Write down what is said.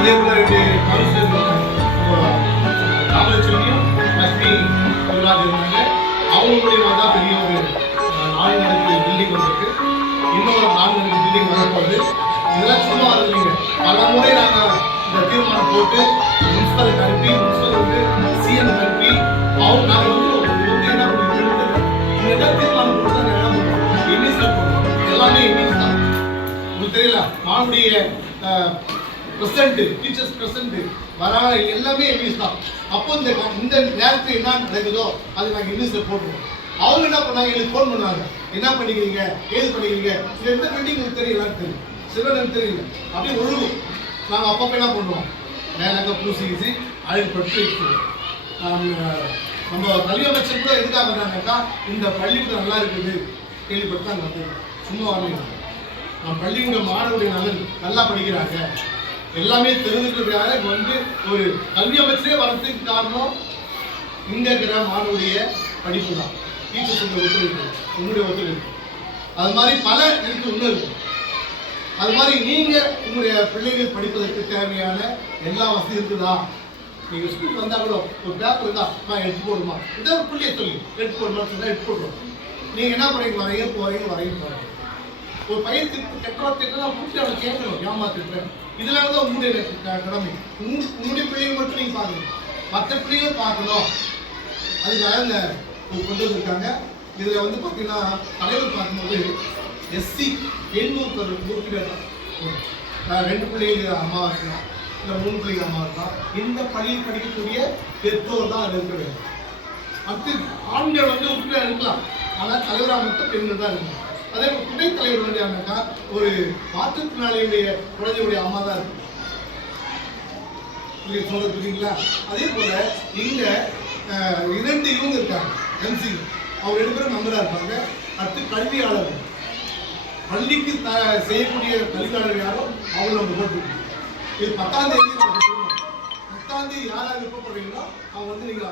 அதே போல 2 கவுன்சிலர் ராமலட்சுமியும் லட்சுமி யுவராஜ் இருந்தாங்க. அவங்க மூலியமாக தான் பெரிய ஒரு 4 அடுக்கு பில்டிங் வந்திருக்கு. இன்னொரு 4 அடுக்கு பில்டிங் வரப்போகுது. இதெல்லாம் சும்மா இல்லைங்க. பல முறை நாங்கள் இந்த தீர்மானம் போட்டு முனிசிபலுக்கு அனுப்பி முனிசிபல் வந்து சிஎம் அனுப்பி அவங்க நாங்கள் வந்து என்ன பண்ணுறோம் இந்த தீர்மானம் போட்டு தான் என்ன பண்ணுறோம் இங்கிலீஷில் போடுறோம். எல்லாமே இங்கிலீஷ் தான். உங்களுக்கு தெரியல மாவுடைய பிரசன்ட் டீச்சர்ஸ் பிரசன்ட் வராங்க எல்லாமே இங்கிலீஷ் தான். அப்போ இந்த நேரத்தில் என்ன நடக்குதோ அது நாங்கள் இங்கிலீஷில் போட்டுருவோம். அவங்க என்ன பண்ணாங்க, எங்களுக்கு ஃபோன் பண்ணாங்க, என்ன பண்ணிக்கிறீங்க ஏது பண்ணிக்கிறீங்க இது எந்த பில்டிங் உங்களுக்கு தெரியும், எல்லாரும் தெரியும், சிறுவனுக்கு தெரியல அப்படியே ஒழுகும். நாங்கள் அப்பப்போ என்ன பண்ணுவோம், மேலாக பூசிக்கிச்சு அழகுபடுத்தி நம்ம கல்வி அமைச்சர் கூட எதுக்காக பண்ணாங்கக்கா இந்த பள்ளிக்கூடம் நல்லா இருக்குது கேள்விப்பட்டு தான் வந்தது. சும்மா வரலைங்க, நம்ம பள்ளிக்கூட மாணவர்கள் நல்லா படிக்கிறாங்க எல்லாமே தெரிஞ்சுக்கிறதுக்காக வந்து ஒரு கல்வி அமைச்சரே வரதுக்கு காரணம் இங்க இருக்கிற மாணவருடைய படிப்பு தான். டீச்சர்ஸ் ஒத்துழைப்பு, உங்களுடைய ஒத்துழைப்பு, அது மாதிரி பல இருக்கு இன்னும் இருக்கு. அது மாதிரி நீங்க உங்களுடைய பிள்ளைகள் படிப்பதற்கு தேவையான எல்லா வசதி இருக்குதா? நீங்க ஸ்கூலுக்கு வந்தா கூட ஒரு பேப்பர் இருந்தா நான் எடுத்து போடுமா, இதை ஒரு பிள்ளைய சொல்லி எடுத்து போடுமான்னு சொன்னா எடுத்து போடுறோம். நீங்க என்ன பண்ணீங்க, வரைய போறீங்க. ஒரு பயிற்சி கெட்டவர்த்திட்டு நான் கூட்டி அவனை கேட்கணும், ஏமாத்திட்டேன். இதனால தான் உங்களுடைய கடமை. உங்களுடைய பிள்ளைங்க மட்டும் நீங்க பார்க்கணும், மற்ற பிள்ளைங்களும் பார்க்கணும். அதுக்காக இந்த கொண்டு வந்திருக்காங்க. இதுல வந்து பார்த்தீங்கன்னா தலைவர் பார்க்கும்போது எஸ்சி 700 உறுப்பினர் தான். 2 பிள்ளைகள் அம்மா இருக்கலாம், இல்லை 3 பிள்ளைகள் அம்மா இருக்கலாம். இந்த பள்ளியில் படிக்கக்கூடிய பெற்றோர் தான் இருக்க வேண்டும். அடுத்து ஆண்கள் வந்து உறுப்பினர் இருக்கலாம், ஆனால் தலைவராக மட்டும் பெண்கள் தான் இருக்கணும். அதே போல் துணைத் தலைவர் வழியானாக்கா ஒரு மாற்றுத்திறனாளியுடைய குழந்தையுடைய அம்மா தான் இருக்கும். சொல்றது புரியுங்களா? அதே போல இங்க 2 இவங்க இருக்காங்க, எம்சி, அவங்க 2 பேரும் மெம்பரா இருப்பாங்க. அடுத்து கல்வியாளர்கள், பள்ளிக்கு செய்யக்கூடிய கல்வியாளர்கள் யாரோ அவங்க நம்ம போட்டுருக்கோம். இது 10ஆம் தேதி நம்ம சொல்லணும். 10ஆம் தேதி யாராவது விருப்பப்படுறீங்களோ அவங்க வந்து நீங்க